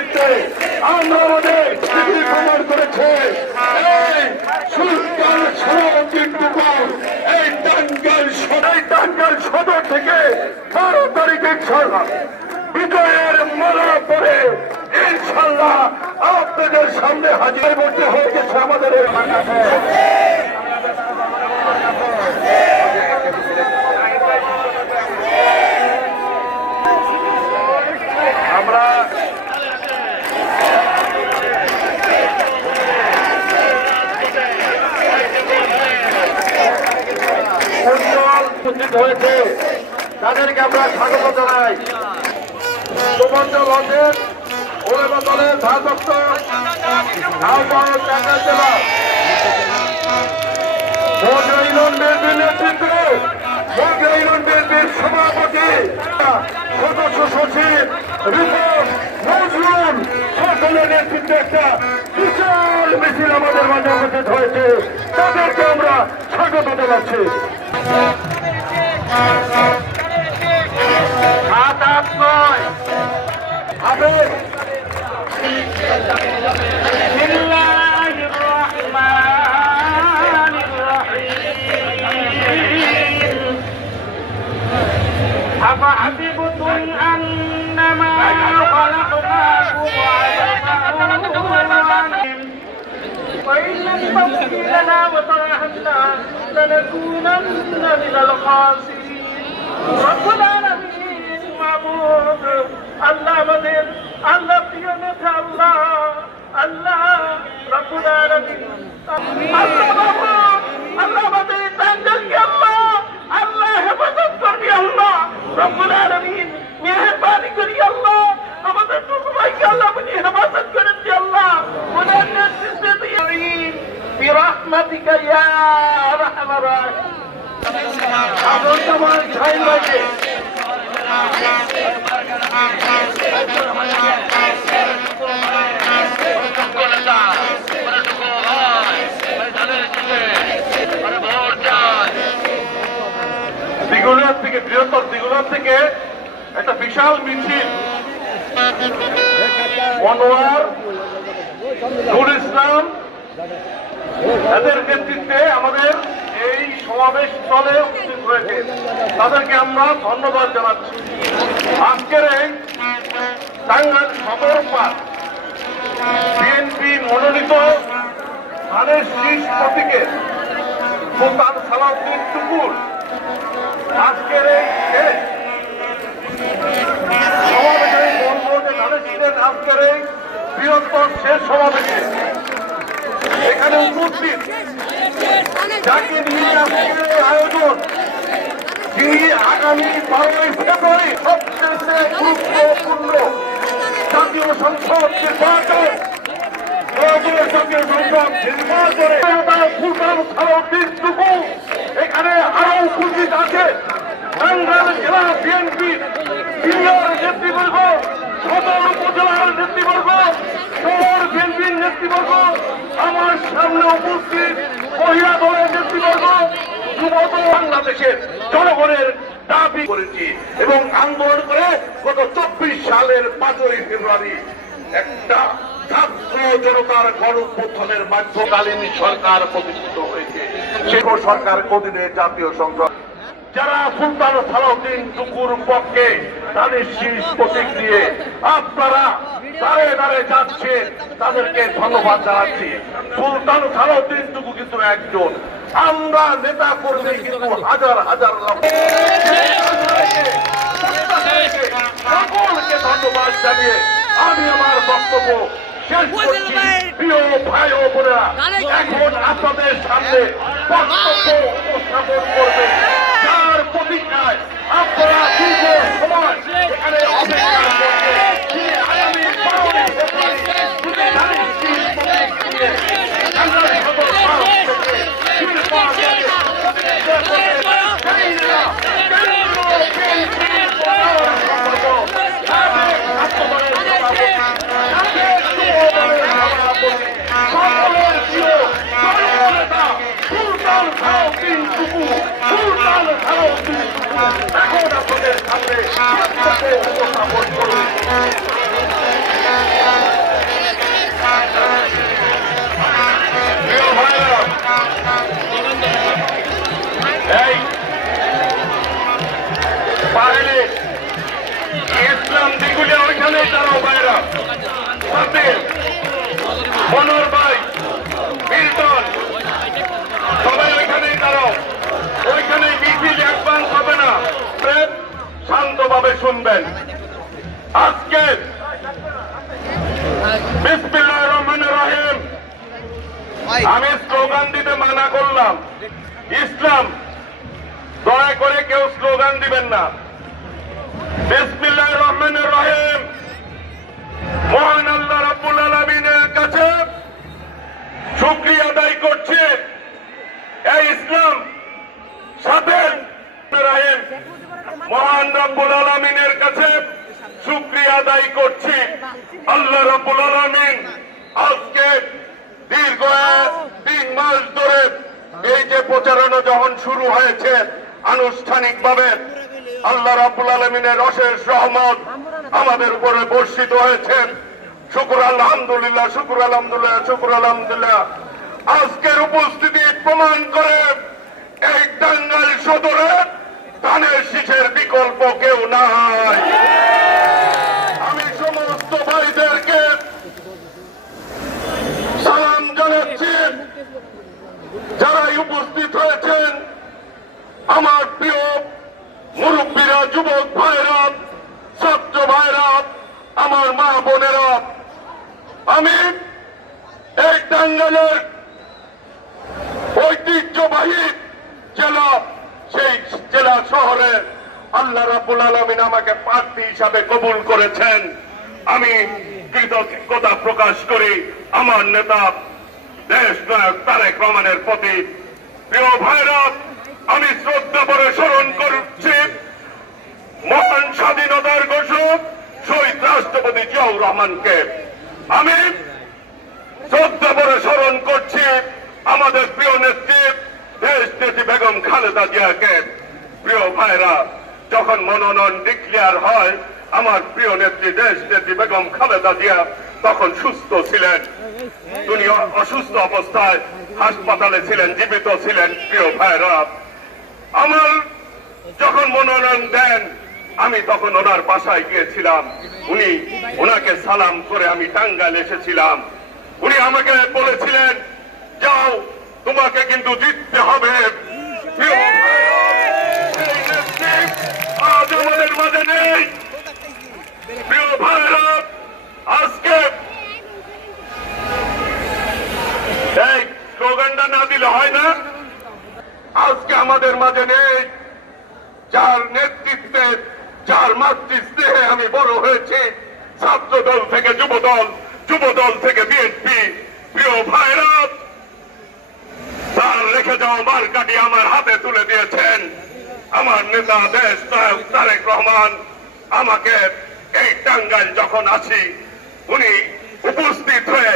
নেতৃত্বে আমরা আমাদের পৃথিবী ভ্রমণ করেছে এই সুলতান সালাউদ্দিন টুকু এই টাঙ্গাইল সদর থেকে 12 তারিখ ইনশাআল্লাহ বিজয়ের মালা পরে ইনশাআল্লাহ আপনাদের সামনে হাজির করতে হয়ে গেছে আমাদের আমরা উপস্থিত হয়েছে তাদেরকে আমরা স্বাগত জানাই। সুমন্ডল হচ্ছেন ওলেমা দলের ভারপ্রাপ্ত আহ্বায়ক টাঙ্গাইল জেলা ইউনিয়ন বিএনপির নেতৃত্বে ইউনিয়ন বিএনপির সভাপতি সদস্য সচিব রিপন নজরুল সকলের নেতৃত্বে একটা বিশাল মিছিল আমাদের মাঝে উপস্থিত হয়েছে। তাদেরকে আমরা স্বাগত জানাচ্ছি। أفحسبتم أنما خلقناكم عبثا وإن لم تغفر لنا وترحمنا لنكونن من الخاسرين رب العالمين معبود الله আমাদের আল্লাহ প্রিয় নেতা আল্লাহ আল্লাহ রব্বুল আলামিন আল্লাহ মাবুদ আল্লাহ আমাদের টাঙ্গাইলকে আল্লাহ আল্লাহ হেফাজত করবি আল্লাহ রব্বুল আলামিন মেহেরবানি করি আল্লাহ আমাদের টুকু ভাইকে আল্লাহ আপনি হেফাজত করেন যে আল্লাহ ওনার নেতৃত্বে দিন বিরহমাতিকা ইয়া আরহামার রাহিমিন আবুল জামান শাহিন ভাইকে বৃহত্তর দিগুলার থেকে একটা বিশাল মিছিল মনোয়ার নুর ইসলাম এদের নেতৃত্বে আমাদের এই সমাবেশ স্থলে উপস্থিত হয়েছে। তাদেরকে আমরা ধন্যবাদ জানাচ্ছি। আজকের এই টাঙ্গাইল সদর পার্ক বিএনপি মনোনীত ধানের শীষ প্রতীকে সুলতান সালাউদ্দিন টুকুর আজকের এই সমাবেশে বলবো যে ধানের ছিলেন আজকের এই বৃহত্তর শেষ সমাবেশে এখানে উপস্থিত যাকে নিয়ে আজকের এই আয়োজন যিনি আগামী 12ই ফেব্রুয়ারি সবচেয়ে গুরুত্বপূর্ণ জাতীয় সংসদ নির্বাচন জাতীয় সংসদ নির্বাচনে সুলতান সালাউদ্দিন টুকু এখানে আরো উপস্থিত আছে। টাঙ্গাইল জেলা বিএনপি সিনিয়র নেতৃবর্গ, সদর উপজেলার নেতৃবর্গ, শহর বিএনপির নেতৃবর্গ, আমার সামনে উপস্থিত মহিলা দলের নেতৃবর্গ, যুবদল বাংলাদেশের জনগণের দাবি করেছি এবং আন্দোলন করে গত 24 সালের 5ই ফেব্রুয়ারি একটা ছাত্র জনতার গণঅভ্যুত্থানের মাধ্যমকালীন সরকার প্রতিষ্ঠিত হয়েছে। সেই সরকার অধীনে জাতীয় সংসদ যারা সুলতান সালাউদ্দিন টুকুর পক্ষে তাদের শীষ প্রতীক দিয়ে আপনারা দাঁড়ে দাঁড়ে যাচ্ছেন তাদেরকে ধন্যবাদ জানাচ্ছি। সুলতান সালাউদ্দিন টুকু কিন্তু একজন, আমরা নেতা কর্মী কিন্তু হাজার হাজার লোক। সকলকে ধন্যবাদ জানিয়ে আমি আমার বক্তব্য শেষ করছি। প্রিয় ভাই ও বোনেরা, এখন আপনাদের সামনে বক্তব্য উপস্থাপন করবে যার প্রতিজ্ঞায় আপনারা দীর্ঘ সময় এখানে অপেক্ষা করছে। আগামী 12ই ফেব্রুয়ারি সকলের প্রিয় জননেতা সুলতান সালাউদ্দিন টুকু ওইখানেই দাঁড়াও ভাইরা, সাথে মনোর ভাই, মিল্টন, সবাই ওইখানেই দাঁড়াও। ওইখানেই মিছিল একবার হবে না, প্রেম শান্তভাবে শুনবেন। আজকে বিসমিল্লাহির রহমানির রহিম আমি স্লোগান দিতে মানা করলাম। ইসলাম, দয়া করে কেউ স্লোগান দিবেন না। বিসমিল্লাহির রহমানির রহিম, মহান আল্লাহ রাব্বুল আলামিনের কাছে শুকরিয়া আদায় করছি। এই ইসলাম সাথে রহিম, মহান রাব্বুল আলামিনের কাছে শুকরিয়া আদায় করছি। আল্লাহ রাব্বুল আলামিন আজকে দীর্ঘ 3 মাস ধরে এই যে প্রচারণা যখন শুরু হয়েছে আনুষ্ঠানিকভাবে, আল্লাহ রাব্বুল আলামিনের অশেষ রহমত আমাদের উপরে বর্ষিত হয়েছে। শুকর আলহামদুলিল্লাহ, শুকর আলহামদুলিল্লাহ, শুকর আলহামদুলিল্লাহ। আজকের উপস্থিতি প্রমাণ করে এই টাঙ্গাইল সদরে ধানের শীষের বিকল্প কেউ নাই। আমি সমস্ত ভাইদেরকে সালাম জানাচ্ছি, যারাই উপস্থিত হয়েছেন, আমার প্রিয় মুরব্বীরা, যুবক ভাইরা, ছাত্র ভাইরা, আমার মা বোনেরা। আমি এই টাঙ্গাইলের ঐতিহ্যবাহী জেলা, সেই জেলা শহরে আল্লাহ রাব্বুল আলামিন আমাকে প্রার্থী হিসাবে কবুল করেছেন। আমি কৃতজ্ঞতা প্রকাশ করি আমার নেতা দেশ নায়ক তারেক রহমানের প্রতি। প্রিয় ভাইরা, আমি শ্রদ্ধা করে স্মরণ করছি মহান স্বাধীনতার ঘোষক শহীদ রাষ্ট্রপতি জিয়াউর রহমানকে। আমি শ্রদ্ধা করে স্মরণ করছি আমাদের প্রিয় নেত্রী দেশ নেত্রী বেগম খালেদা জিয়াকে। প্রিয় ভাইরা, যখন মনোনয়ন ডিক্লেয়ার হয়, আমার প্রিয় নেত্রী দেশ নেত্রী বেগম খালেদা জিয়া তখন সুস্থ ছিলেন। তিনি অসুস্থ অবস্থায় হাসপাতালে ছিলেন, জীবিত ছিলেন। প্রিয় ভাইরা, আমার যখন মনোনয়ন দেন, আমি তখন ওনার বাসায় গিয়েছিলাম। ওনাকে সালাম করে আমি টাঙ্গাইল এসেছিলাম। উনি আমাকে বলেছিলেন, যাও, তোমাকে কিন্তু জিততে হবে। প্রিয় ভাইরা, এই নেত্রী আজ আমাদের মাঝে নেই। প্রিয় ভাইরা, আজকে এই স্লোগানটা না দিলে হয় না। আজকে আমাদের মাঝে নেই, যার নেতৃত্বে, যার মাতৃস্নেহে আমি বড় হয়েছি, ছাত্র দল থেকে যুবদল, যুবদল থেকে বিএনপি। প্রিয় ভাইরা, তার রেখে যাওয়া মার্কাটি আমার হাতে তুলে দিয়েছেন আমার নেতা দেশ নায়ক তারেক রহমান। আমাকে এই টাঙ্গাইল যখন আসি, উনি উপস্থিত হয়ে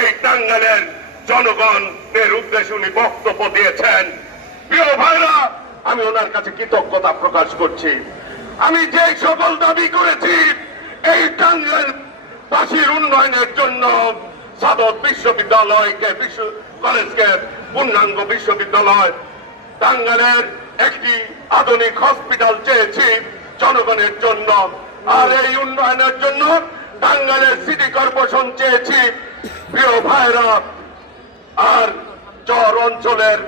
এই টাঙ্গাইলের জনগণের উদ্দেশ্যে উনি বক্তব্য দিয়েছেন। প্রিয় ভাইরা, আমি ওনার কাছে কৃতজ্ঞতা প্রকাশ করছি। আমি যে সকল দাবি করেছি এই টাঙ্গাইল বাসীর উন্নয়নের জন্য, সাদত বিশ্ববিদ্যালয়কে, কলেজকে পূর্ণাঙ্গ বিশ্ববিদ্যালয়, টাঙ্গাইলের একটি আধুনিক হসপিটাল চেয়েছি জনগণের জন্য, আর এই উন্নয়নের জন্য টাঙ্গাইলের সিটি কর্পোরেশন চেয়েছি। প্রিয় ভাইরা, আর চর অঞ্চলের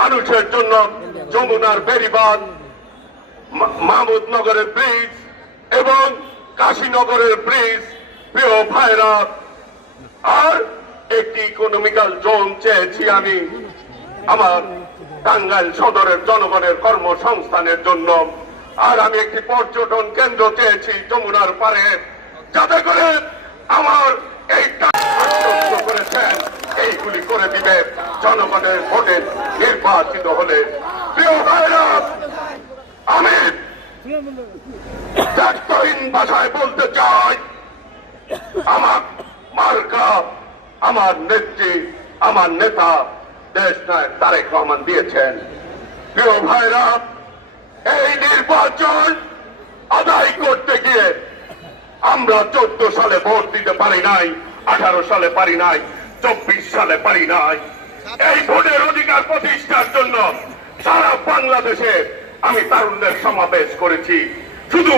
মানুষের জন্য যমুনার বেড়িবাঁধ, মাহমুদনগরের ব্রিজ এবং কাশীনগরের ব্রিজ। প্রিয় ভাইরা, আর একটি ইকোনমিক্যাল জোন চেয়েছি আমি আমার টাঙ্গাইল সদরের জনগণের কর্মসংস্থানের জন্য। আর আমি একটি পর্যটন কেন্দ্র চেয়েছি যমুনার পারে, যাতে করে আমার এই করেছেন এইগুলি করে দিবে জনগণের ভোটে নির্বাচিত হলে। প্রিয় ভাইরা, আমি দায়িত্বহীন ভাষায় বলতে চাই, আমার মার্কা, আমার নেত্রী, আমার নেতা দেশ নায়ক তারেক রহমান দিয়েছেন। প্রিয় ভাইরা, এই নির্বাচন আদায় করতে গিয়ে আমরা 14 সালে ভোট দিতে পারি নাই, 18 সালে পারি নাই, 24 সালে পারি নাই। এই ভোটের অধিকার প্রতিষ্ঠার জন্য সারা বাংলাদেশে আমি তারুণ্যের সমাবেশ করেছি। শুধু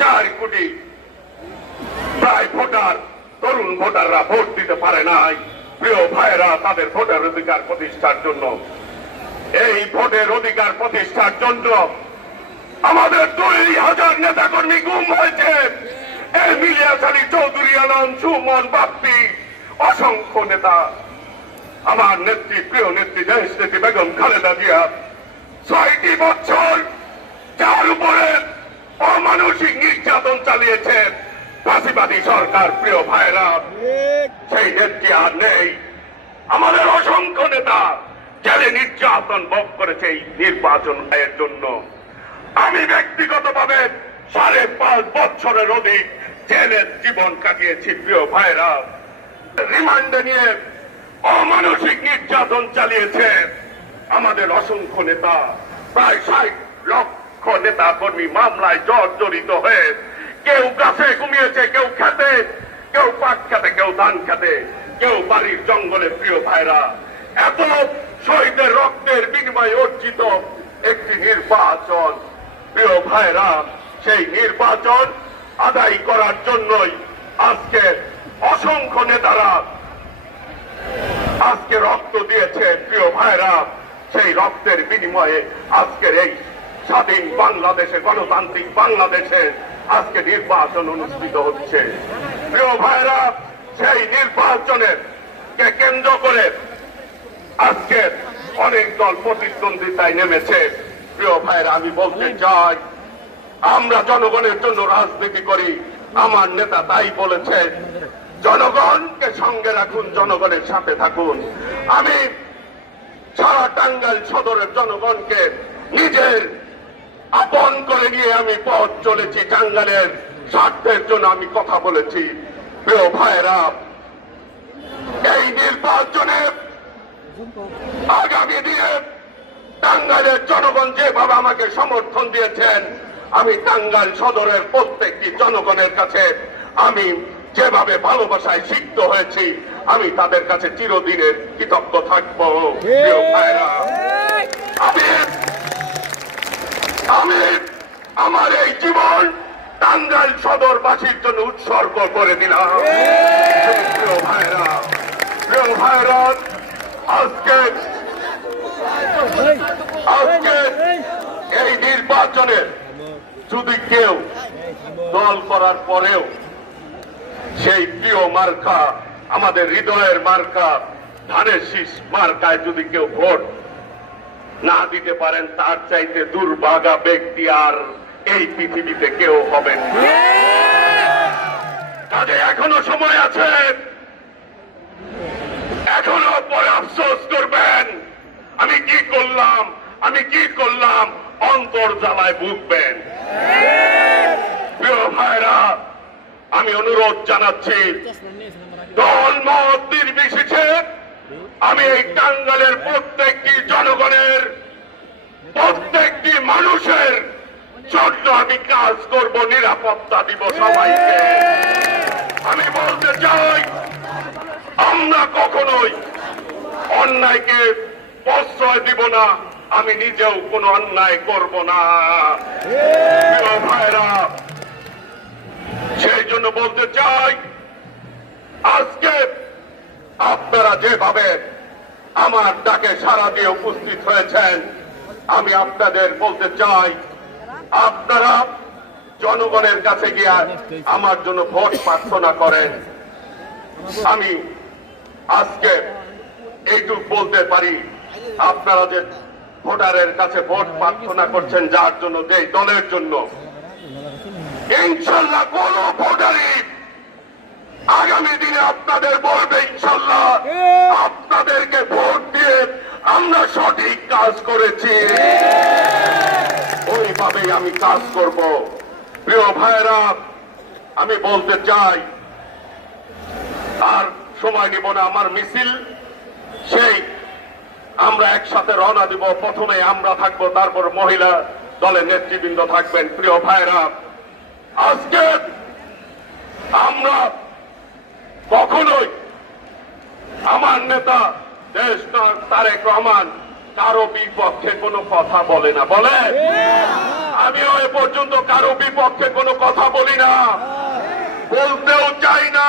4 কোটি প্রায় ভোটার, তরুণ ভোটাররা ভোট দিতে পারে নাই। প্রিয় ভাইয়েরা, তাদের ভোটের অধিকার প্রতিষ্ঠার জন্য, এই ভোটের অধিকার প্রতিষ্ঠার জন্য আমাদের 2000 নেতাকর্মী গুম হয়েছে। ইলিয়াস আলী চৌধুরী, আনন্দ, সুমন, বাপ্পি, অসংখ্য নেতা, আমার নেত্রী, প্রিয় নেত্রী, দেশ নেত্রী বেগম খালেদা জিয়া 6টি বছর যার উপরে অমানসিক নির্যাতন চালিয়েছে ফাঁসিবাদী সরকার। প্রিয় ভাইরা, সেই নেত্রী আর নেই। আমাদের অসংখ্য নেতা জেলে নির্যাতন ভোগ করেছে এই নির্বাচন এর জন্য। আমি ব্যক্তিগতভাবে 5.5 বছরের অধিক জেলের জীবন কাটিয়েছি। প্রিয় ভাইরা, রিমান্ডে নিয়ে অমানসিক নির্যাতন চালিয়েছে আমাদের অসংখ্য নেতা। প্রায় 60 লক্ষ নেতা কর্মী মামলায় জর্জরিত হয়ে কেউ গাছে ঘুমিয়েছে, কেউ খেতে, কেউ পাট খেতে, কেউ ধান খেতে, কেউ বাড়ির জঙ্গলে। প্রিয় ভাইরা, এত শহীদের রক্তের বিনিময়ে অর্জিত একটি নির্বাচন। প্রিয় ভাইরা, সেই নির্বাচন আদায় করার জন্যই আজকে অসংখ্য নেতারা আজকে রক্ত দিয়েছে। প্রিয় ভাইরা, সেই রক্তের বিনিময়ে আজকের এই স্বাধীন বাংলাদেশে, গণতান্ত্রিক বাংলাদেশে আজকে নির্বাচন অনুষ্ঠিত হচ্ছে। প্রিয় ভাইরা, সেই নির্বাচনের কে কেন্দ্র করে আজকে অনেক দল প্রতিদ্বন্দ্বিতায় নেমেছে। প্রিয় ভাইরা, আমি বলতে চাই, আমরা জনগণের জন্য রাজনীতি করি। আমার নেতা তাই বলেছে, জনগণকে সঙ্গে রাখুন, জনগণের সাথে থাকুন। আমি সারা টাঙ্গাইল সদরের জনগণকে নিজের আপন করে নিয়ে আমি পথ চলেছি। টাঙ্গাইলের স্বার্থের জন্য আমি কথা বলেছি। প্রিয় ভাইরা, এই নির্বাচনে আগামী দিনে টাঙ্গাইলের জনগণ যেভাবে আমাকে সমর্থন দিয়েছেন, আমি টাঙ্গাইল সদরের প্রত্যেকটি জনগণের কাছে আমি যেভাবে ভালোবাসায় সিক্ত হয়েছি, আমি তাদের কাছে চিরদিনের কৃতজ্ঞ থাকবো। প্রিয় ভাইরা, আমি আমার এই জীবন টাঙ্গাইল সদরবাসীর জন্য উৎসর্গ করে দিলাম। প্রিয় ভাইরা, আজকে এই নির্বাচনে যদি কেউ দল করার পরেও সেই প্রিয় মার্কা, আমাদের হৃদয়ের মার্কা ধানের শীষ মার্কায় যদি কেউ ভোট না দিতে পারেন, তার চাইতে দুর্ভাগা ব্যক্তি আর এই পৃথিবীতে কেউ হবেন না। কাজে এখনো সময় আছে, এখনো পরে আফসোস করবেন, আমি কি করলাম, অন্তর জ্বালায় ভুগবেন। প্রিয় ভাইরা, আমি অনুরোধ জানাচ্ছি, দল মত নির্বিশেষে আমি এই টাঙ্গাইলের প্রত্যেকটি জনগণের, প্রত্যেকটি মানুষের জন্য আমি কাজ করব, নিরাপত্তা দিব সবাইকে। আমি বলতে চাই, আমরা কখনোই অন্যায়কে প্রশ্রয় দিব না, আমি নিজেও কোনো অন্যায় করব না। প্রিয় ভাইরা, সেই জন্য বলতে চাই, আজকে আপনারা যেভাবে আমার ডাকে সাড়া দিয়ে উপস্থিত হয়েছেন, আমি আপনাদের বলতে চাই, আপনারা জনগণের কাছে গিয়ে আমার জন্য ভোট প্রার্থনা করেন। আমি আজকে এইটুকু বলতে পারি, আপনারা যে ভোটারের কাছে ভোট প্রার্থনা করছেন, যার জন্য, যে দলের জন্য, ইনশাল্লাহ কোন ভোটারই আগামী দিনে আপনাদের বলবে, ইনশাল্লাহ আপনাদেরকে ভোট দিয়ে আমরা সঠিক কাজ করেছি, ওইভাবেই আমি কাজ করব। প্রিয় ভাইরা, আমি বলতে চাই, আর সময় নিব না, আমার মিছিল সেই আমরা একসাথে রওনা দিব। প্রথমে আমরা থাকবো, তারপর মহিলা দলের নেতৃবৃন্দ থাকবেন। প্রিয় ভাইরা, আজকে আমরা কখনোই, আমার নেতা দেশ তারেক রহমান কারো বিপক্ষে কোনো কথা বলে না, বলে? আমিও এ পর্যন্ত কারো বিপক্ষে কোনো কথা বলি না। বলতেও চাই না।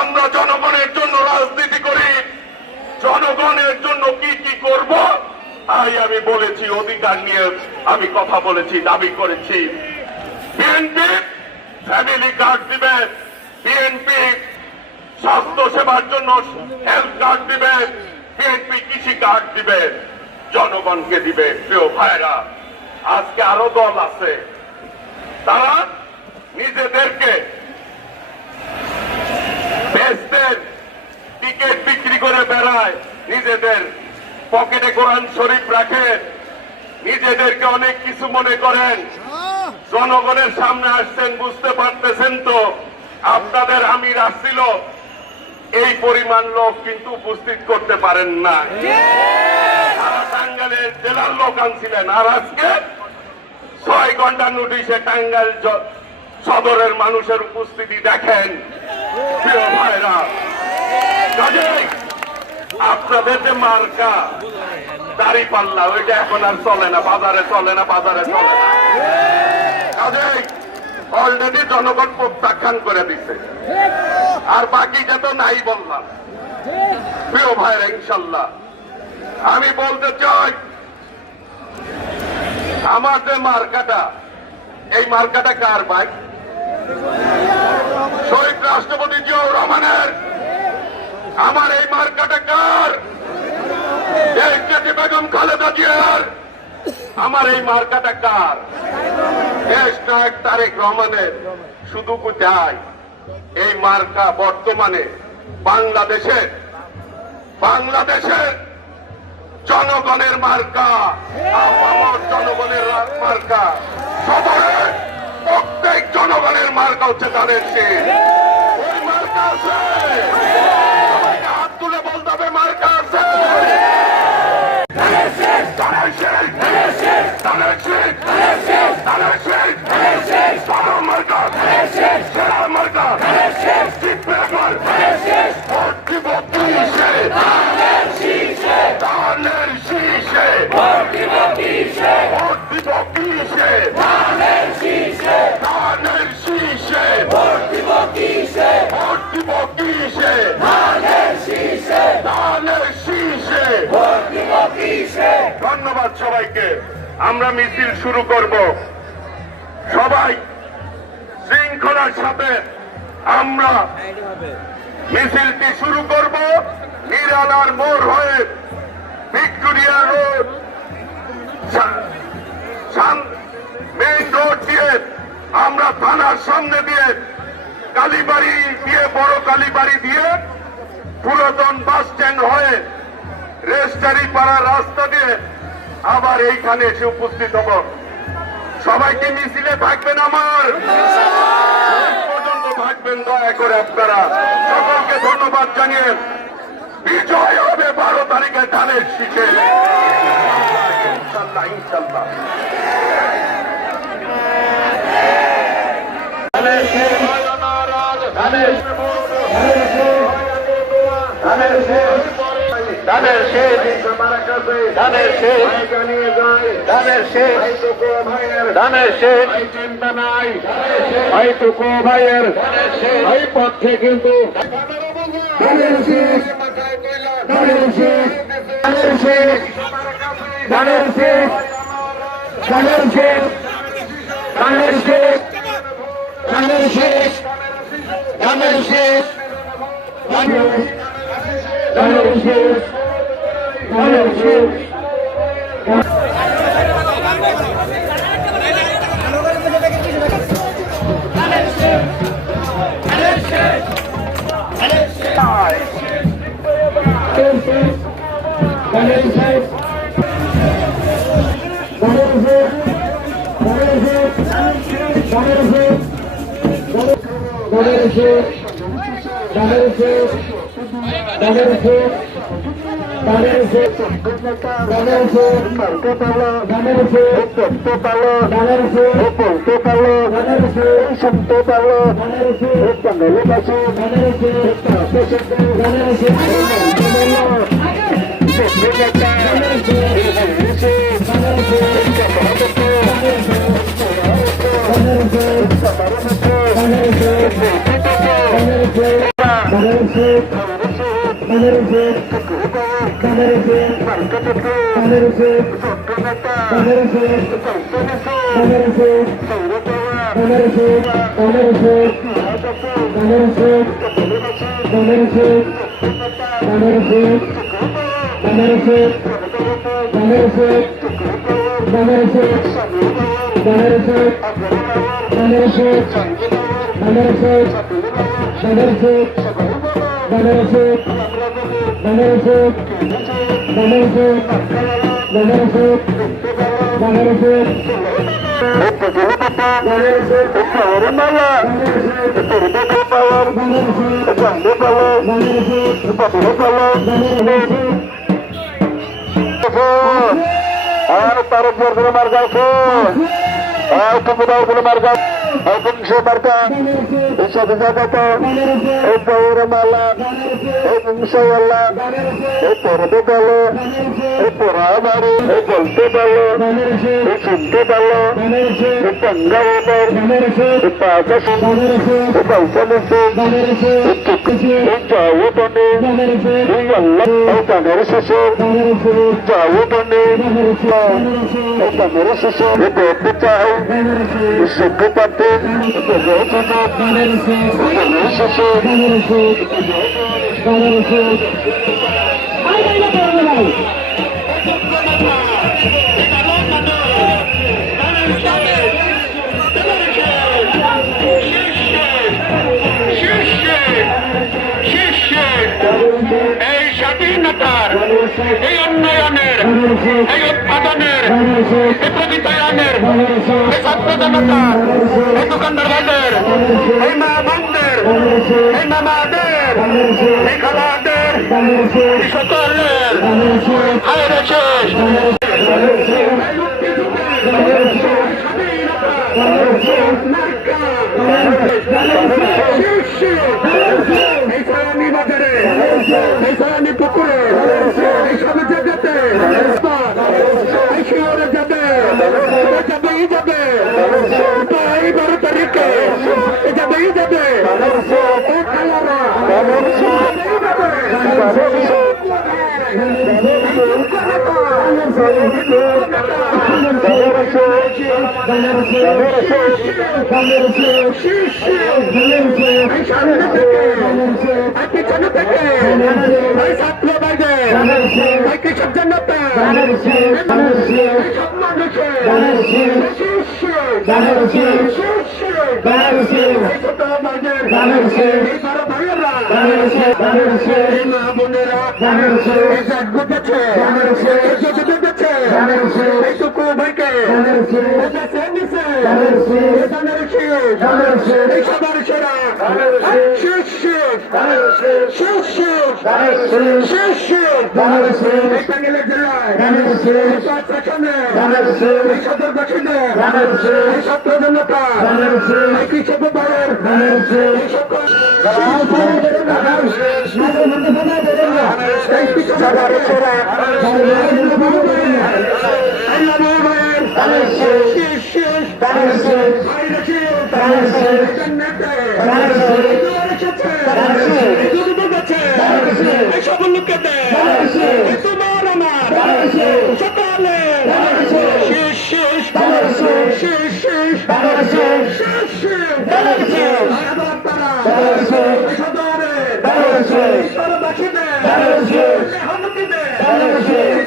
আমরা জনগণের জন্য রাজনীতি করি, জনগণের জন্য কি কি করব তাই আমি বলেছি, অধিকার নিয়ে আমি কথা বলেছি, দাবি করেছি। বিএনপি ফ্যামিলি কার্ড দিবে, বিএনপি স্বাস্থ্য সেবার জন্য হেলথ কার্ড দিবে, বিএনপি কৃষি কার্ড দিবে, জনগণকে দিবে। প্রিয় ভাইরা, আজকে আরো দল আছে, তারা নিজেদেরকে বেচতেন, টিকিট বিক্রি করে বেড়ায়, নিজেদের পকেটে কোরআন শরীফ রাখেন, নিজেদেরকে অনেক কিছু মনে করেন। জনগণের সামনে আসছেন, বুঝতে পারতেছেন তো আপনাদের আমির আসছিল, এই পরিমাণ লোক কিন্তু উপস্থিত করতে পারেন না। সারা টাঙ্গাইলের জেলার লোক আনছিলেন, আর আজকে 6 ঘন্টা নোটিশে টাঙ্গাইল সদরের মানুষের উপস্থিতি দেখেন। প্রিয় ভাইরা, কাজেই আপনাদের যে মার্কা দাড়ি পাল্লা, ওইটা এখন আর চলে না, বাজারে চলে না, বাজারে চলে না। কাজেই অলরেডি জনগণ প্রত্যাখ্যান করে দিচ্ছে, আর বাকিটা তো নাই বললাম। প্রিয় ভাইরা, ইনশাল্লাহ আমি বলতে চাই, আমার যে মার্কাটা, এই মার্কাটা কার ভাই? শহীদ রাষ্ট্রপতি জিয়াউর রহমানের। আমার এই মার্কাটা কার? দেশনেত্রী বেগম খালেদা জিয়ার। আমার এই মার্কাটা কার? দেশ নায়ক তারেক রহমানের। শুধু কোথায় এই মার্কা বর্তমানে বাংলাদেশের জনগণের মার্কা, আমার জনগণের মার্কা, সদরের প্রত্যেক জনগণের মার্কা হচ্ছে ধানের শীষ। ওই মার্কা আছে, সবাইকে হাত তুলে বলতে হবে মার্কা আছে। ধানের শীষ, ধানের শীষ, ধানের শীষ, ধানের শীষ, ধানের শীষ, ধানের শীষ, বড় মার্কা, ধানের শীষ, সেরা মার্কা, ধানের শীষ, জিতবে এবার, ধানের শীষ, ভোট দিব কিসে? ধানের শীষে, ধানের শীষে, ভোট দিব কিসে? ভোট দিব কিসে? ধানের শীষে, ধানের শীষে, ভোট দিব কিসে? ভোট দিব কিসে? ধানের শীষে, ধানের শীষে, ভোট দিব কিসে? ধন্যবাদ সবাইকে। আমরা মিছিল শুরু করব, সবাই শৃঙ্খলার সাথে আমরা মিছিলটি শুরু করব। নিরালার মোড় হয়ে ভিক্টোরিয়া রোড, মেইন রোড দিয়ে আমরা থানার সামনে দিয়ে, কালীবাড়ি দিয়ে, বড় কালীবাড়ি দিয়ে, পুরাতন বাস স্ট্যান্ড হয়ে রেস্টারি পাড়া রাস্তা দিয়ে আবার এইখানে এসে উপস্থিত হব। সবাইকে মিছিলে থাকবেন, আমার পর্যন্ত থাকবেন দয়া করে আপনারা। সকলকে ধন্যবাদ জানিয়ে বিজয় হবে 12 তারিখে ধানের শীষে, ইনশাল্লাহ, ইনশাল্লাহ। ধানের শীষ, ধানের শীষ, ধানের শীষ, ধানের শীষ, ধানের শীষ, ধানের শীষ, ধানের শীষ, চিন্তা নাই, এইটুকু ভাইয়ের এই পক্ষে কিন্তু ধানের শীষ, ধানের শীষ, ধানের শীষ, ধানের শীষ, ধানের শীষ, ধানের শীষ, ধানের শীষ, ধানের শীষ, ধানের শীষ, ধানের শীষ। ধানের শীষ, taruh biar belum marga aku putar belum marga aku bisa marga bisa dijaga itu malam itu musyawarah itu rebelo itu rabaru itu tebalo itu tebalo itu enggak itu atas itu polisi itu jauh tani itu Allah itu dari sisi jauh tani itu dari sisi itu pecah itu kepati itu jauh tani itu dari sisi এই স্বাধীনতার এই উন্নয়নের এই উৎপাদনের এই প্রবিতায়নের এই ছাত্র জনতার এই দোকানদারদের এই মা বোনদের এই মামাদের এই খালাদের এই সকলের হায়ের শেষ এই পুকুরে এই সব জায়গাতে এই শিওরে যাবে যাবেই যাবে 12 তারিখে যাবেই যাবে ও খেলারা পিছনে থেকে ছাত্র বাইরে কৃষক জনতা এইটুকু ভাইকে সবার সেরা টাঙ্গাইল জেলায় সদর বাসিন্দা ছাত্র জনতা কৃষক ভাইয়ের সব লোককে তোমার আমার সকালে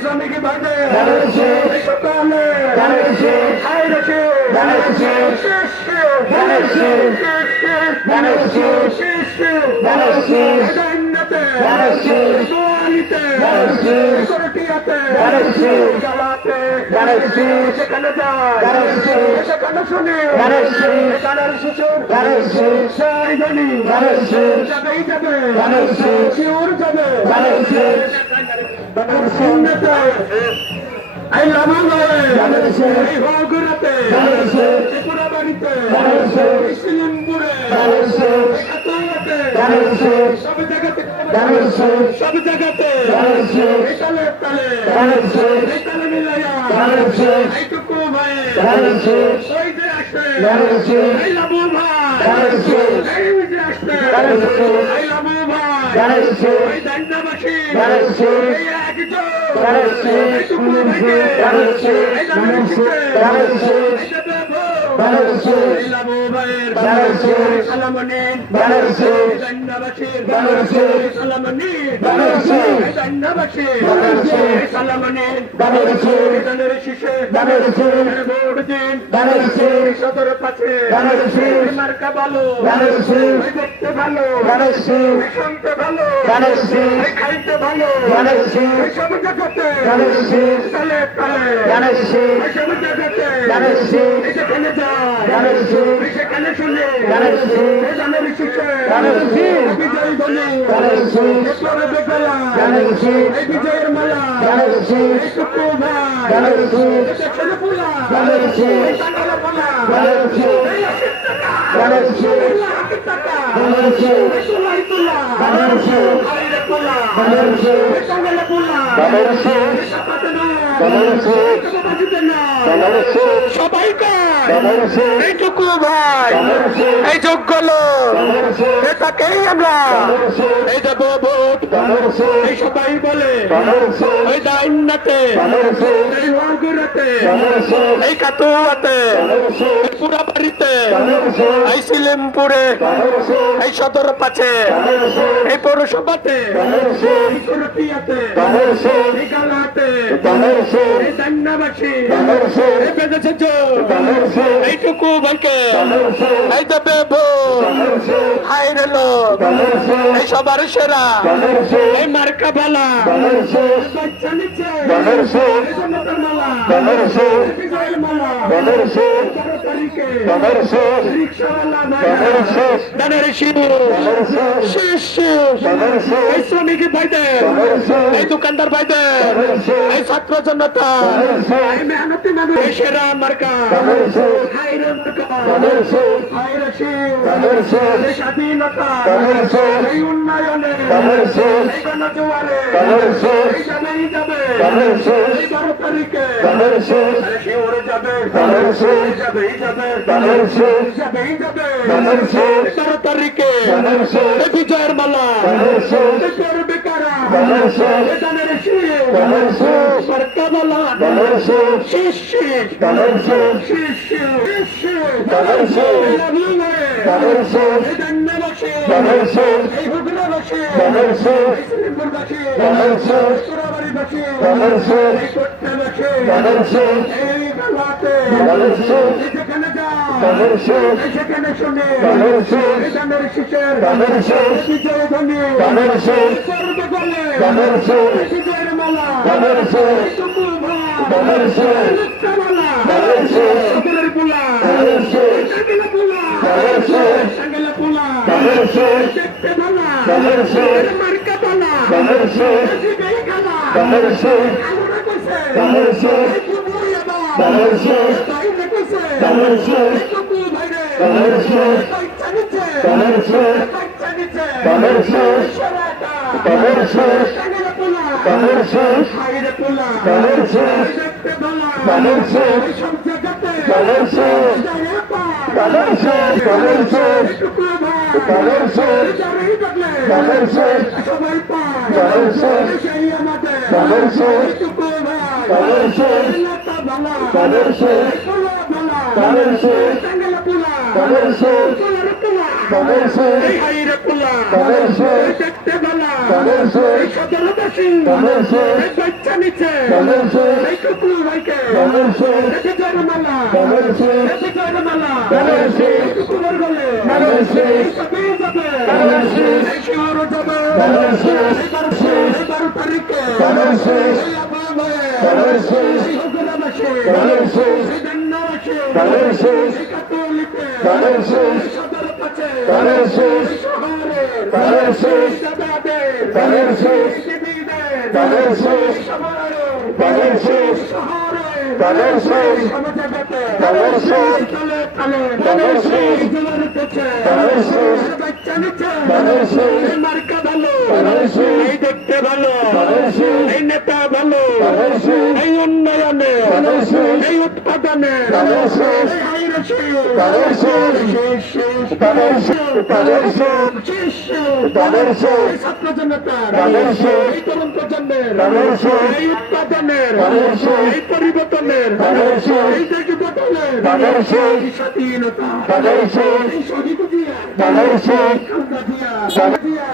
শ্রমিক ভাইদের সকালে সেখানে যায় সেখানে শুনি সেখানে শিশুর যাবেই যাবে শিউর যাবে এই লামাঙ্গলে এই হগুরাতে ত্রিপুরা বাড়িতে সিলিমপুরে সব জায়গাতে তালে তালে তালে মিলাইয়া এইটুকু ভাই ওই যে আসে এই লাবু ভাই এই যে আসছে এই লাবু ভাই এই দান্নাবাসী এই একজন এই টুকু ভাইকে এই দান্নাবাসীকে এই দেবো এই লাবু ভাইয়ের সালামনি এই দান্নাবাসীর সালামনি এই দান্নাবাসীর সালামনি এই দানের শিশে ভোট দিন সদর পাশে মার্কা ভালো দেখতে ভালো শুনতে ভালো খাইতে ভালো সব জায়গাতে তালে তালে সব জায়গাতে যেখানে যায় সেখানে শুনে জানের শিশে বিজয় বলে বেগলা এই বিজয়ের মালা এই টুকু ভাই ছেলে পোলা এই টাঙ্গালা পোলা এই আশির টাকা এই লাখের টাকা এই তুলা হাইরে পোলা এই টাঙ্গালা পোলা এই সাপাতে না বাজিতে না সবাইকে এইটুকু ভাই এই যোগ্য লোক তাকেই আমরা এই দেব ভোট এই সবাই বলে ওই ডাইনাতে এই ওয়াগুরাতে এই কাতুয়াতে এই পুরাবাড়িতে এই সিলিমপুরে এই সদর পাছে এই পৌরসভাতে এই কুরটিয়াতে এই গালাতে এই দান্নাবাসী এই বেঁধেছে জোর এইটুকু ভাইকে এই দেবে ভোট হাইরে লোক এই সবার সেরা এই মার্কা বালা বাচ্চা নিচ্ছে এই জন্নতের মালা বিজয়ের মালা 12 তারিখে রিক্সাওয়ালা দানের শেষ এই শ্রমিক ভাইদের এই দোকানদার ভাইদের এই ছাত্র জনতা এই মেহনতি মানুষ এই সেরা মার্কা হাইরে মার্কা হাইরে এই স্বাধীনতা এই উন্নয়নে এই গণজোয়ারে এই যাবেই যাবে এই 12 তারিখে শিওরে যাবে যাবেই যাবে যাবেই যাবে 12 তারিখে এই বিজয়ের মালা এই করবে কারা এই দানের সরকার মালা শেষ এই দান্নাবাসী এই হুগলাবাসী এই সিলিমপুরবাসী পুরাবাড়িবাসী এই কোট্টাবাসী এই গালাতে যেখানে যায় সেখানে শুনে এই দানের শিশের বিজয় ধ্বনি করবে বলে বিজয়ের মালা টুকু ভাই মালা সকলের পোলা টাঙ্গেলা পোলা টাঙ্গেলা পোলা দেখতে ভালা মার্কা পালা গাই খালা আমরা কইছে বাইরে কইছে টুকু ভাইরে বাচ্চা নিচ্ছে বাচ্চা নিচ্ছে সরাটা টাঙ্গেলা পোলা হাইরে পোলা দেখতে ভালা সব জায়গাতে টুকু ভাই সবাই পায় সেই আমাদের টুকু ভাই নেতা ভালা পোলা ভালা টাঙ্গেলা পোলা পোলার পোলা এই হাইরে পোলা দেখতে ভালা এই সদরবাসী এই বাচ্চা নিচ্ছে এই টুকু ভাইকে বিজয়ের মালা বিজয়ের মালা টুকুর গলে সবই যাবে এই শিওর যাবে এই 12 তারিখে এই আবার এই হুগলাবাসী এই দান্নাবাসী এই কাতলিতে সদর পাছে শহরের সাদাদের দিদিদের সবারের শহরের সমাজগতে তলে তলে জোয়ার পেছে বাচ্চা নিচ্ছে এই মার্কা ভালো এই দেখতে ভালো এই নেতা ভালো এই উন্নয়নে এই উৎপাদনে এই ছাত্র জনতার এই তরুণ প্রজন্মের এই উৎপাদনের এই পরিবর্তনের এই দেশি গঠনের এই স্বাধীনতা এই শহীদ জিয়া খালেদা জিয়া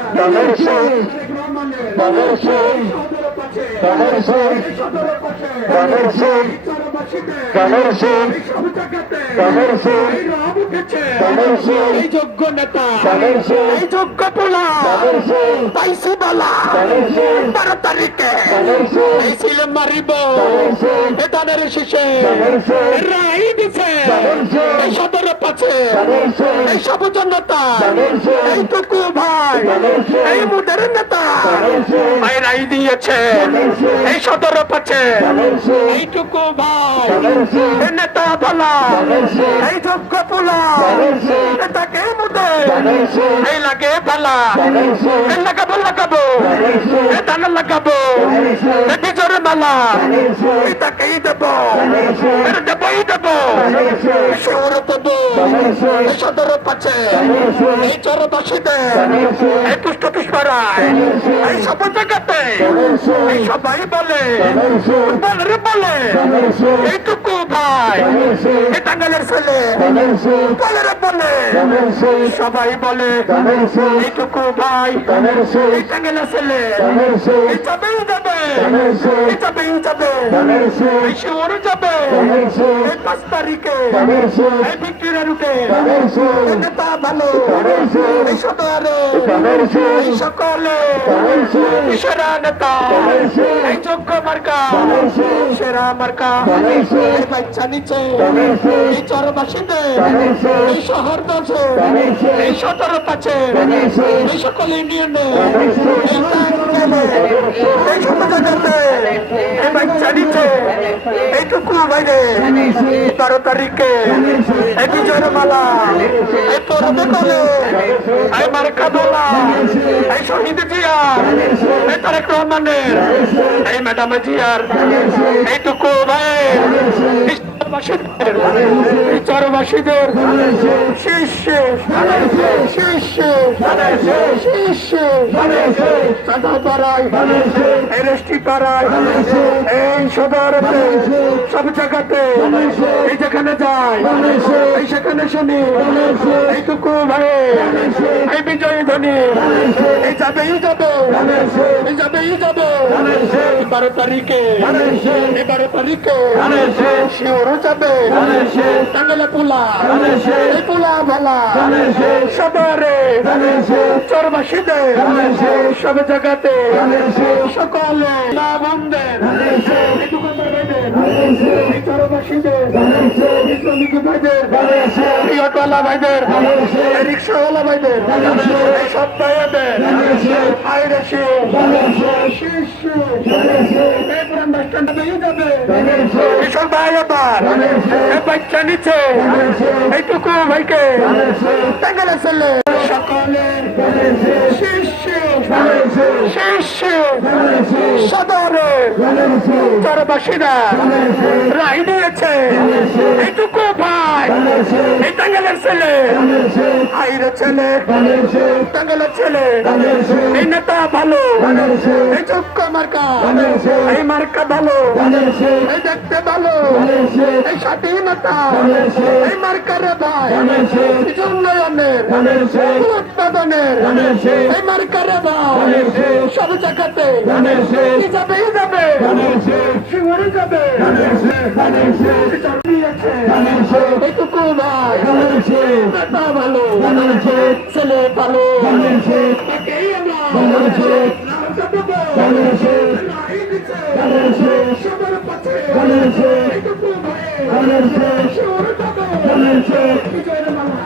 এই যোগ্য নেতা এই যোগ্য পোলা পাইছি বলা 12 তারিখে এই ছিল মারিব বেতনের শেষে রাই দিছে এই 17 পাচ্ছে এই সব জনতা এইটুকু ভাই এই মুদের নেতা ভাই রাই দিয়েছে এই 17 পাচ্ছে এইটুকু ভাই এই নেতা ভালা এই যোগ্য পোলা নেতাকে মুদে এই লাগে ভালা এই লাগাবো এই ধান লাগাবো এই বিজরে মালা এই তাকেই দেবো দেবো শহর দেবো এই 17 পাচ্ছে এই চরবাসীদের এই পুষ্ট পুষ্পারায় এই সব জায়গাতে এই সবাই বলে বলে এইটুকু ভাই এই টাঙ্গালের ছেলে বলে সবাই বলে এইটুকু ভাই এই টাঙ্গালের ছেলে এই যাবেই যাবে এই যাবেই যাবে এই শহরে যাবে এই 5 তারিখে এই ভিক্টোরিয়া রুটে নেতা ভালো এই সদরে এই সকলে সেরা নেতা এই যোগ্য মার্কা সেরা মার্কা এই বাচ্চা নিচে এই চরবাসীদের এই শহর দশে এই 17 পাচ্ছে এই সকল ইউনিয়নে এই সমাজে এই বাচ্চা নিচে এইটুকু বাইরে 12 তারিখে এই বিজয়ের মালা এই তোরবে কলে এই মার্কা বলা এই শহীদ জিয়া এই তারেক রহমানের এই ম্যাডাম জিয়ার এইটুকু ভাই এই চরবাসীদের শীর্ষে পাড়ায় এই রেস্টি পাড়ায় এই সদরতে সব জায়গাতে এই যেখানে যায় এই সেখানে শুনি এইটুকু ভাই এই বিজয়ী ধ্বনি এই যাবেই যাবে এই যাবেই যাবে 12 তারিখে এই 12 তারিখে শিওরও যাবে টাঙ্গালে পোলা এই পোলা ভালা সবারে চরবাসীদের সব জায়গাতে সকলে মা বোনদের এই দোকানদার ভাইদের এই চরবাসীদের এই শ্রমিক ভাইদের এই অটোওয়ালা ভাইদের এই রিক্সাওয়ালা ভাইদের এই সব ভাইদের আইরেশে এই পুরান বাস স্ট্যান্ড যাবে এই সব ভাই আবার এই বাচ্চা নিচে এইটুকু ভাইকে টাঙ্গালে ছেলে সকলের সদরে চরবাসীরা রায় দিয়েছে এইটুকু ভাই এই টাঙ্গালের ছেলে আইরে ছেলে টাঙ্গালের ছেলে এই নেতা ভালো এই যোগ্য মার্কা এই মার্কা ভালো এই দেখতে ভালো এই স্বাধীনতা এই মার্কারে ভাই উন্নয়নের উৎপাদনের এই মার্কারে ভাই সব জায়গাতে যাবে যাবে শিঙরে যাবে এইটুকু ভাই নেতা ভালো ছেলে ভালো তাকেই আমরা সবার পাশে এইটুকু ভাই শিঙরে যাবে বিজয়ের মালা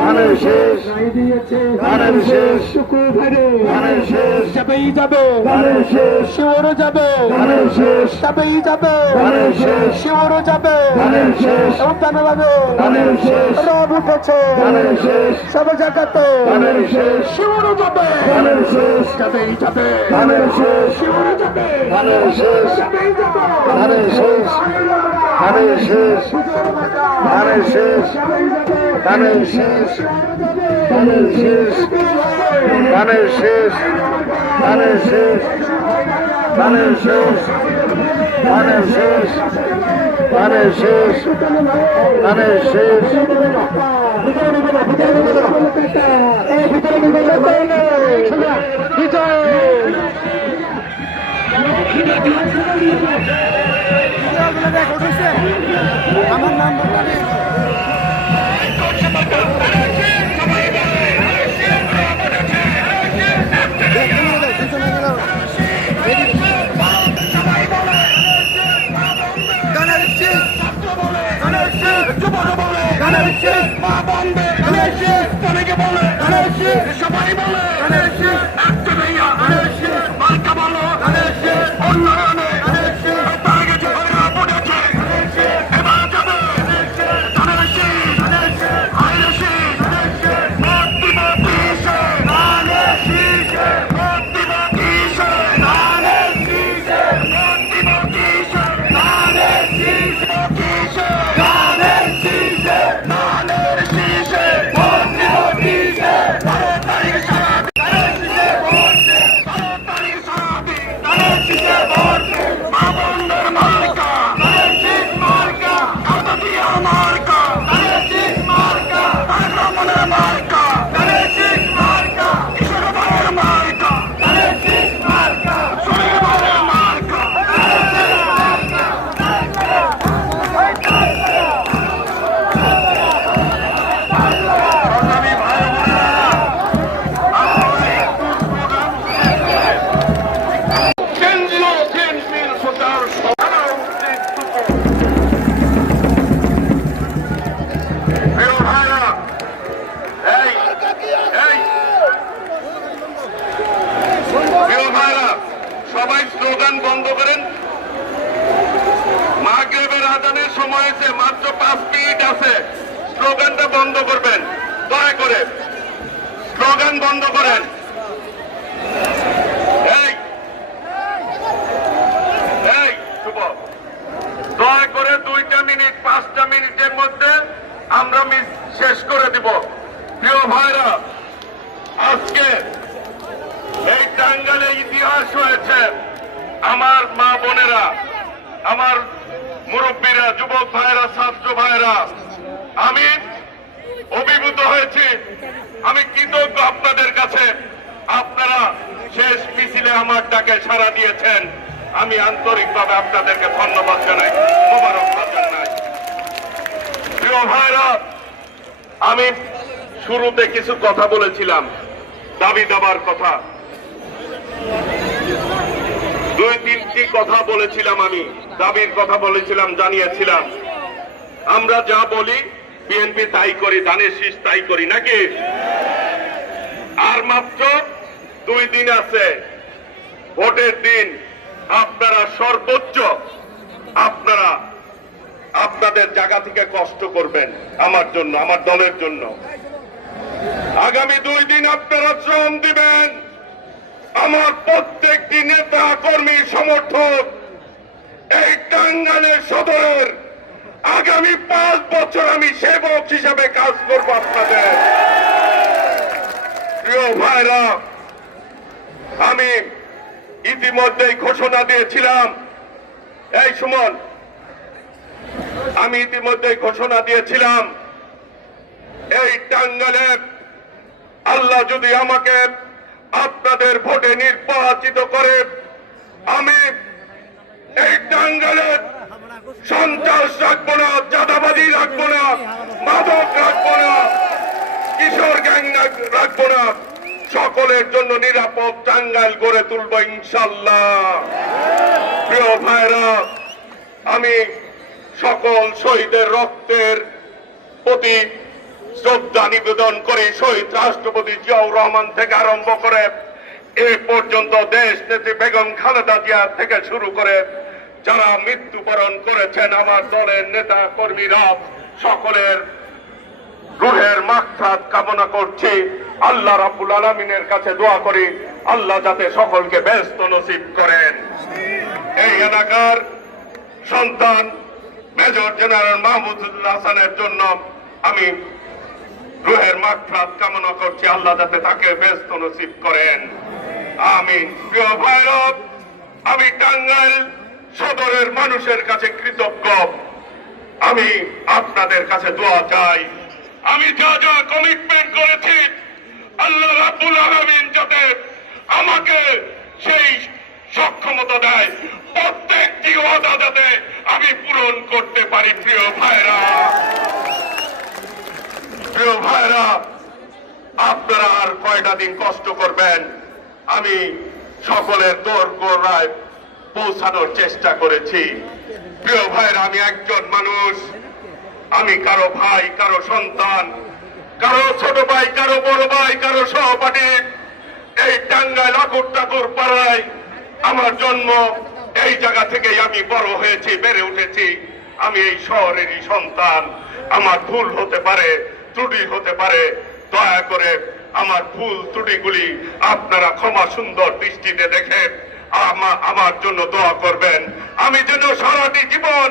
ধানের শেষ নাই দিয়েছে ধানের শেষ শুকু ভাইরে ধানের শেষ যাবেই যাবে ধানের শেষ শিওরও যাবে ধানের শেষ যাবেই যাবে ধানের শেষ শিওরও যাবে ধানের শেষ জানাবে ধানের শেষ রব উঠেছে ধানের শেষ সব জায়গাতে ধানের শেষ শিওরও যাবে ধানের শেষ যাবেই যাবে ধানের শেষ শিওরও যাবে ধানের শেষ যাবেই যাবে ধানের শেষ ধানের শেষ ধানের শেষ ধানের শেষ ধানের শেষ ধানের শেষ ধানের শেষ ধানের শেষ ধানের শেষ ধানের শেষ ধানের শেষ আমার নাম সবাই বলে একটা ভাইয়া মার্কা বলো উন্নয়নে তার কাছে পড়েছে এবার যাবে ধানের শীষ হাইরে শীষ ভোট দিব কিসে ধানের শীষে ভোট দিব কিসে ধানের শীষে ভোট দিব কিসে ধানের শীষে কিসে ধানের শীষে ধানের শীষে ভোট দিব কিসে 12 তারিখ সারাদিন ধানের শীষে ভোট 12 তারিখ সারাদিন ধানের শীষে ভোট মা বন্ধের মার্কা ধানের শীষ মার্কা কাটা দিয়া মার্কা ধানের শীষ মার্কা তারেক রহমানের মার্কা ধানের শীষ মার্কা কিশোর ভাইয়ের মার্কা ধানের শীষ মার্কা শরীর ভাইয়ের মার্কা ধানের শীষ মার্কা সংগ্রামী ভাই বোনেরা, আমরা একটু স্লোগান কেন্দ্রীয় বিএনপির প্রচার সভা উদ্যোগ প্রিয় ভাইরা, এই প্রিয় ভাইরা, সবাই স্লোগান বন্ধ করেন। মাগরিবের আজানের সময় হয়েছে, মাত্র 5 মিনিট আছে। স্লোগানটা বন্ধ করবেন, দয়া করে স্লোগান বন্ধ করেন। এই এই শুভ, দয়া করে 2টা মিনিট 5টা মিনিটের মধ্যে আমরা শেষ করে দিব। প্রিয় ভাইরা, আজকে এই টাঙ্গাইলে ইতিহাস হয়েছে। আমার মা বোনেরা, আমার মুরব্বীরা, যুবক ভাইরা, ছাত্র ভাইরা, আমি অভিভূত হয়েছি। আমি কৃতজ্ঞ আপনাদের কাছে। আপনারা শেষ মিছিলে আমার ডাকে সাড়া দিয়েছেন। আমি আন্তরিকভাবে আপনাদেরকে ধন্যবাদ জানাই, মোবারকবাদ জানাই। প্রিয় ভাইরা, আমি শুরুতে কিছু কথা বলেছিলাম, দাবি দাবার কথা। 2-3টি কথা বলেছিলাম, আমি দাবির কথা বলেছিলাম, জানিয়েছিলাম। আমরা যা বলি বিএনপি তাই করি, ধানের শীষ তাই করি নাকি? আর মাত্র 2 দিন আছে ভোটের দিন। আপনারা সর্বোচ্চ আপনারা আপনাদের জায়গা থেকে কষ্ট করবেন আমার জন্য, আমার দলের জন্য। আগামী 2 দিন আপনারা শ্রম দিবেন। আমার প্রত্যেকটি নেতা কর্মী সমর্থক এই টাঙ্গাইলের সদরের আগামী 5 বছর আমি সেবক হিসাবে কাজ করব আপনাদের। প্রিয় ভাইরা, আমি ইতিমধ্যেই ঘোষণা দিয়েছিলাম, এই সুমন, আমি ইতিমধ্যেই ঘোষণা দিয়েছিলাম, এই টাঙ্গাইলে আল্লাহ যদি আমাকে আপনাদের ভোটে নির্বাচিত করে, আমি এই টাঙ্গাইলের সন্ত্রাস রাখবো না, চাঁদাবাজি রাখবো না, মাদক রাখবো না, কিশোর গ্যাং রাখবো না, সকলের জন্য নিরাপদ টাঙ্গাইল গড়ে তুলবো ইনশাল্লাহ। প্রিয় ভাইরা, আমি সকল শহীদের রক্তের প্রতি শ্রদ্ধা নিবেদন করি শহীদ রাষ্ট্রপতি জিয়াউর রহমান থেকে আরম্ভ করে এ পর্যন্ত দেশ নেত্রী বেগম খালেদা জিয়া থেকে শুরু করে যারা মৃত্যুবরণ করেছেন আমার দলের নেতা কর্মীরা সকলের রুহের মাগফিরাত কামনা করছি। আল্লাহ রাব্বুল আলামিনের কাছে দোয়া করি আল্লাহ যাতে সকলকে ব্যস্ত নসিব করেন। এই এলাকার সন্তান মেজর জেনারেল মাহমুদুল্লাহ হাসানের জন্য আমি রুহের মাগফিরাত কামনা করছি আল্লাহ যাতে তাকে ব্যস্ত নসিব করেন। আমিন। প্রিয় ভাইরা, আমি টাঙ্গাইল সদরের মানুষের কাছে কৃতজ্ঞ। আমি আপনাদের কাছে দোয়া চাই। আমি যা যা কমিটমেন্ট করেছি আল্লাহ রাব্বুল আলামিন যাতে আমাকে সেই সক্ষমতা দেয়, প্রত্যেকটি ওয়াদা যাতে আমি পূরণ করতে পারি। প্রিয় ভাইরা, আপনারা আর কয়টা দিন কষ্ট করবেন, আমি সকলের দোরগোড়ায় পৌঁছানোর চেষ্টা করেছি। প্রিয় ভাইরা, আমি একজন মানুষ, আমি কারো ভাই, কারো সন্তান, কারো ছোট ভাই, কারো বড় ভাই, কারো সহপাঠী। এই টাঙ্গাইল ঠাকুর পাড়ায় আমার জন্ম, এই জায়গা থেকেই আমি বড় হয়েছি, বেড়ে উঠেছি। আমি এই শহরেরই সন্তান। আমার ভুল হতে পারে, ত্রুটি হতে পারে, দয়া করে আমার ভুল ত্রুটিগুলি আপনারা ক্ষমা সুন্দর দৃষ্টিতে দেখে আমার জন্য দোয়া করবেন। আমি যেন সারাটি জীবন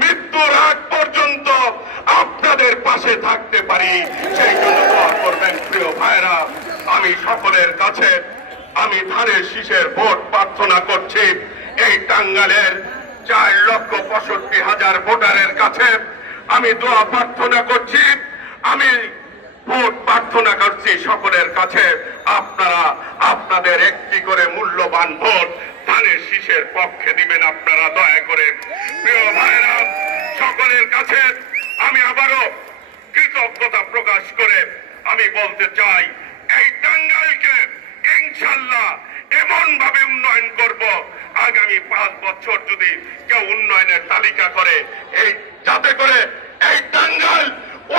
মৃত্যুর আগ পর্যন্ত আপনাদের পাশে থাকতে পারি, সেই জন্য দোয়া করবেন। প্রিয় ভাইরা, আমি সকলের কাছে আমি ধানের শীষের ভোট প্রার্থনা করছি। এই টাঙ্গাইলের 4,65,000 ভোটারের কাছে আমি দোয়া প্রার্থনা করছি। আমি ভোট প্রার্থনা করছি সকলের কাছে, আপনারা আপনাদের একটি করে মূল্যবান ভোট ধানের শীষের পক্ষে দিবেন আপনারা দয়া করে। প্রিয় ভাইরা, সকলের কাছে আমি আবারও কৃতজ্ঞতা প্রকাশ করে আমি বলতে চাই, এই টাঙ্গাইলকে ইনশাআল্লাহ এমন ভাবে উন্নয়ন করব, আগামী 5 বছর যদি কেউ উন্নয়নের তালিকা করে, এই যাতে করে এই টাঙ্গাইল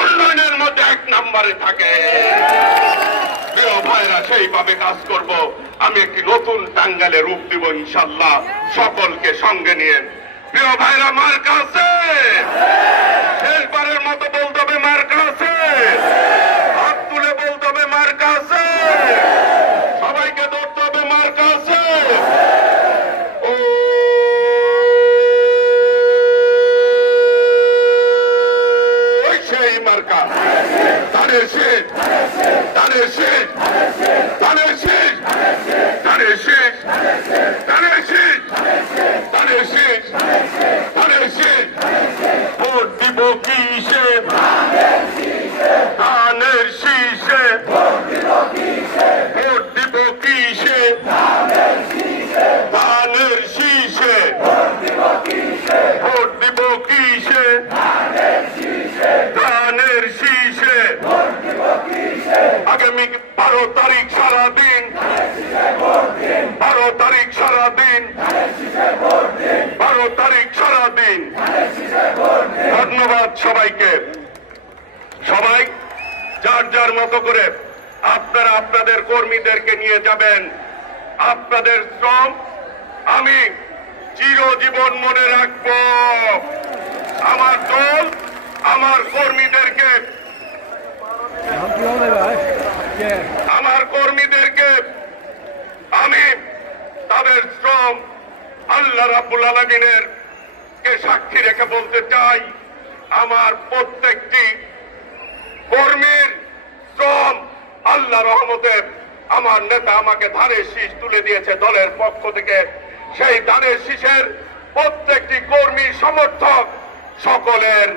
উন্নয়নের মধ্যে 1 নম্বরে থাকে। প্রিয় ভাইরা, সেইভাবে কাজ করব। আমি একটি নতুন টাঙ্গাইলের রূপ দিব ইনশাআল্লাহ, সকলকে সঙ্গে নিয়ে। প্রিয় ভাইরা, মার্কা আছে, শেষবারের মতো বলতে হবে মার্কা আছে, হাত তুলে বলতে হবে মার্কা আছে, সবাইকে ধরতে হবে মার্কা আছে। ও সেই মার্কা, ধানের শীষ, ধানের শীষ, ধানের শীষ, ধানের শীষ, ধানের শীষ, ধানের শীষ, ধানের শীষ। ভোট দিব কিসে? ধানের শীষে। ভোট দিব কিসে? ধানের শীষে। ভোট দিব কিসে? ধানের শীষে। আগামী 12 তারিখ সারাদিন, 12 তারিখ সারাদিন, 12 তারিখ সারাদিন। ধন্যবাদ সবাইকে। সবাই যার যার মতো করে আপনারা আপনাদের কর্মীদেরকে নিয়ে যাবেন। আপনাদের শ্রম আমি চিরজীবন মনে রাখব। আমার দল আমার কর্মীদেরকে আমি তাদের শ্রম আল্লাহ রাব্বুল আলামিনের কে সাক্ষী রেখে বলতে চাই, আমার প্রত্যেকটি কর্মীর শ্রম আল্লাহ রহমতে আমার নেতা আমাকে ধানের শীষ তুলে দিয়েছে দলের পক্ষ থেকে। সেই ধানের শীষের প্রত্যেকটি কর্মী সমর্থক সকলের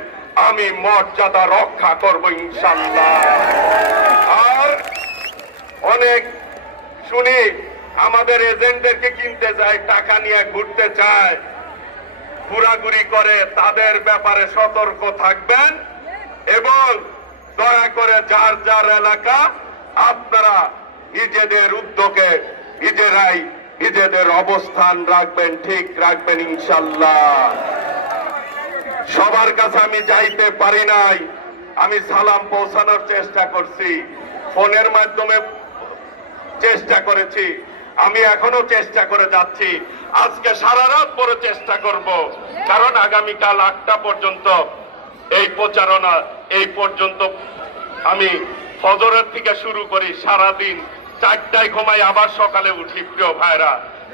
আমি মর্যাদা রক্ষা করব ইনশাআল্লাহ। আর অনেক শুনি আমাদের এজেন্টদেরকে কিনতে যায়, টাকা নিয়ে ঘুরতে চায়, ঘোরাঘুরি করে, তাদের ব্যাপারে সতর্ক থাকবেন এবং দয়া করে যার যার এলাকা আপনারা নিজেদের উদ্যোগে নিজেরাই নিজেদের অবস্থান রাখবেন, ঠিক রাখবেন ইনশাআল্লাহ। সবার কাছে আমি যাইতে পারি নাই, আমি সালাম পৌঁছানোর চেষ্টা করছি, ফোনের মাধ্যমে চেষ্টা করেছি, আমি এখনো চেষ্টা করে যাচ্ছি, আজকে সারা রাত পরে চেষ্টা করব, কারণ আগামীকাল 8টা পর্যন্ত এই প্রচারণা, এই পর্যন্ত আমি ফজরের থেকে শুরু করি, সারাদিন 4টায় ঘুমাই, আবার সকালে উঠি প্রিয় ভাইরা,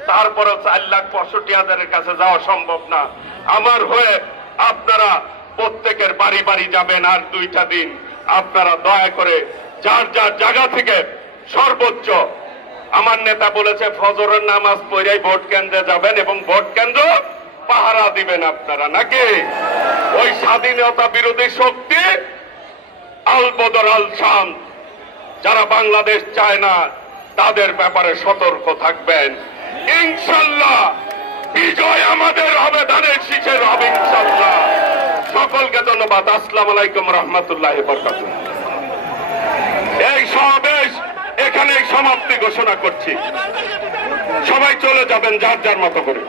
তারপরে 4,65,000-এর কাছে যাওয়া সম্ভব না। আমার হয়ে আপনারা প্রত্যেকের বাড়ি বাড়ি যাবেন, আর 2টা দিন আপনারা দয়া করে যার যার জায়গা থেকে সর্বোচ্চ, আমার নেতা বলেছে ফজরের নামাজ পড়েই ভোট কেন্দ্রে যাবেন এবং ভোট কেন্দ্র পাহারা দিবেন আপনারা, নাকি ওই স্বাধীনতা বিরোধী শক্তি আল বদর আল শাম যারা বাংলাদেশ চায় না তাদের ব্যাপারে সতর্ক থাকবেন। ইনশাল্লাহ বিজয় আমাদের হবে, ধানের শীষের হবে ইনশাল্লাহ। সকলকে ধন্যবাদ। আসসালামু আলাইকুম রহমতুল্লাহি ওয়া বারাকাতুহু। এই সমাবেশ এখানেই সমাপ্তি ঘোষণা করছি। সবাই চলে যাবেন যার যার মতো করে।